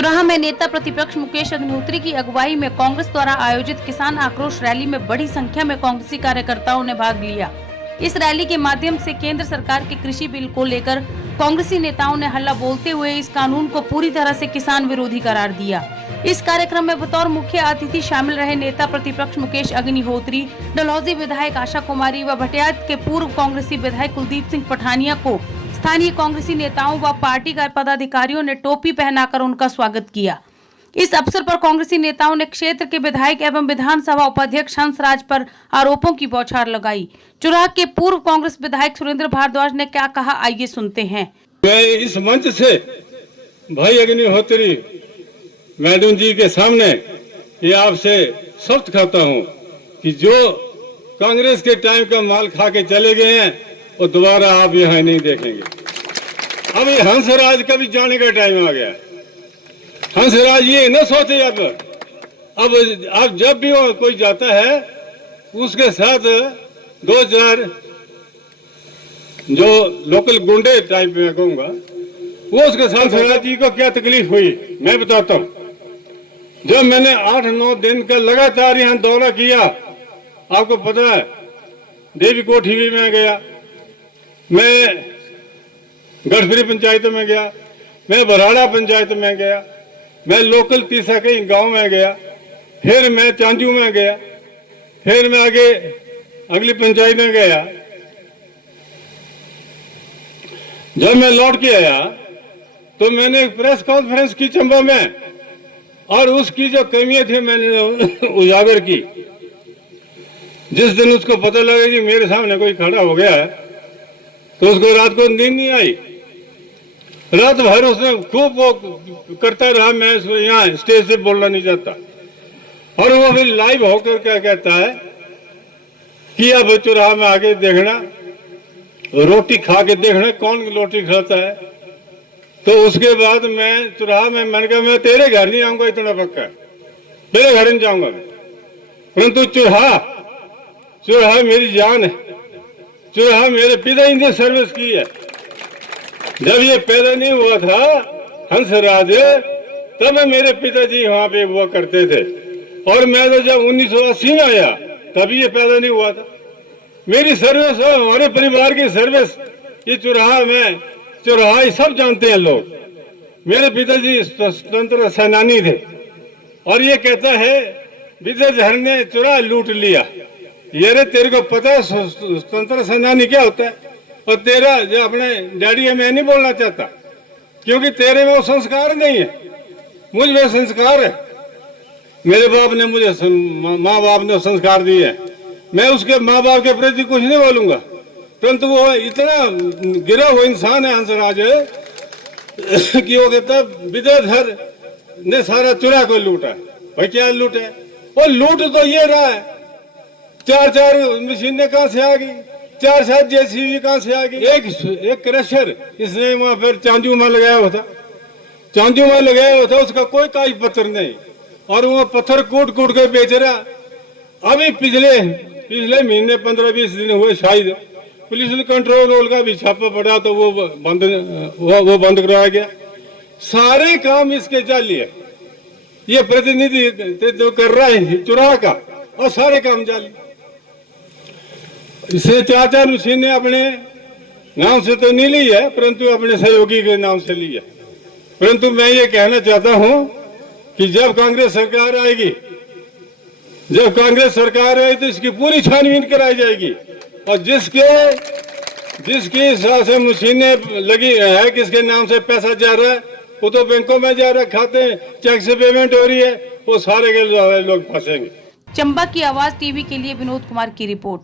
चुराहा में नेता प्रतिपक्ष मुकेश अग्निहोत्री की अगुवाई में कांग्रेस द्वारा आयोजित किसान आक्रोश रैली में बड़ी संख्या में कांग्रेसी कार्यकर्ताओं ने भाग लिया। इस रैली के माध्यम से केंद्र सरकार के कृषि बिल को लेकर कांग्रेसी नेताओं ने हल्ला बोलते हुए इस कानून को पूरी तरह से किसान विरोधी करार दिया। इस कार्यक्रम में बतौर मुख्य अतिथि शामिल रहे नेता प्रतिपक्ष मुकेश अग्निहोत्री, डलहौजी विधायक आशा कुमारी व भटियात के पूर्व कांग्रेसी विधायक कुलदीप सिंह पठानिया को स्थानीय कांग्रेसी नेताओं व पार्टी के पदाधिकारियों ने टोपी पहनाकर उनका स्वागत किया। इस अवसर पर कांग्रेसी नेताओं ने क्षेत्र के विधायक एवं विधानसभा उपाध्यक्ष हंसराज पर आरोपों की बौछार लगाई। चुराहा के पूर्व कांग्रेस विधायक सुरेंद्र भारद्वाज ने क्या कहा, आइए सुनते हैं। मैं इस मंच से भाई अग्निहोत्री मैडम जी के सामने ये आपसे सख्त खाता हूँ कि जो कांग्रेस के टाइम का माल खा के चले गए हैं वो दोबारा आप यहाँ नहीं देखेंगे। अब ये हंसराज का भी जाने का टाइम आ गया। हंसराज ये न सोचे अब जब भी कोई जाता है उसके साथ दो चार जो लोकल गुंडे टाइप में कहूंगा वो उसके साथ हंसराज जी को क्या तकलीफ हुई मैं बताता हूँ। जब मैंने 8-9 दिन का लगातार यहाँ दौरा किया, आपको पता है देवी कोठी भी मैं गया, मैं गढ़पुरी पंचायत में गया, मैं बराड़ा पंचायत में गया, मैं लोकल तीसरा कहीं गांव में गया, फिर मैं चांजू में गया, फिर मैं आगे अगली पंचायत में गया। जब मैं लौट के आया तो मैंने एक प्रेस कॉन्फ्रेंस की चंबा में और उसकी जो कमियां थी मैंने उजागर की। जिस दिन उसको पता लगा कि मेरे सामने कोई खड़ा हो गया है तो उसको रात को नींद नहीं आई। रात भर उसने खूब वो करता रहा, मैं यहाँ स्टेज से बोलना नहीं चाहता। और वो फिर लाइव होकर क्या कहता है कि अब चुराहा में आके देखना, रोटी खा के देखना कौन रोटी खाता है। तो उसके बाद मैं चुराहा में मैंने कहा मैं तेरे घर नहीं आऊंगा, इतना पक्का है, तेरे घर नहीं जाऊंगा मैं। परंतु चुराहा मेरी जान है। चुराहा मेरे पिताजी ने सर्विस की है। जब ये पैदा नहीं हुआ था हंसराज तब मेरे पिताजी वहां पे हुआ करते थे और मैं तो जब 1980 में आया तभी ये पैदा नहीं हुआ था। मेरी सर्विस है, हमारे परिवार की सर्विस ये चुराहा सब जानते हैं लोग। मेरे पिताजी स्वतंत्र सेनानी थे और ये कहता है विजयधर ने चुराहा लूट लिया। ये रे तेरे को पता है स्वतंत्र सेनानी क्या होता है? और तेरा जो अपने डैडी है मैं नहीं बोलना चाहता क्योंकि तेरे में वो संस्कार नहीं है, मुझ में संस्कार है। मेरे बाप ने मुझे माँ बाप ने संस्कार दिए हैं, मैं उसके माँ बाप के प्रति कुछ नहीं बोलूंगा। परंतु वो इतना गिरा हुआ इंसान है हंसराज कि वो कहता विजयधर ने सारा चुरा को लूटा। भाई क्या लूटा? वो लूट तो ये रहा है, 4 मशीनें कहाँ से आ गई, 4 जेसीबी कहाँ से आ गई, एक क्रशर इसने वहां फिर चांजू में लगाया हुआ था। चांजू में लगाया हुआ था, उसका कोई कागज पत्र नहीं और वो पत्थर कूट कूट के बेच रहा। अभी पिछले महीने 15-20 दिन हुए शायद पुलिस कंट्रोल रोल का भी छापा पड़ा तो वो बंद करवाया गया। सारे काम इसके जाली है। ये प्रतिनिधित्व कर रहा है चुराहा का और सारे काम जाली। इसे 4 मशीनें अपने नाम से तो नहीं ली है परंतु अपने सहयोगी के नाम से ली है। परंतु मैं ये कहना चाहता हूं कि जब कांग्रेस सरकार आएगी तो इसकी पूरी छानबीन कराई जाएगी और जिसके हिसाब से मशीनें लगी है, किसके नाम से पैसा जा रहा है, वो तो बैंकों में जा रहा है, खाते चेक से पेमेंट हो रही है, वो सारे के लोग फंसेंगे। चंबा की आवाज टीवी के लिए विनोद कुमार की रिपोर्ट।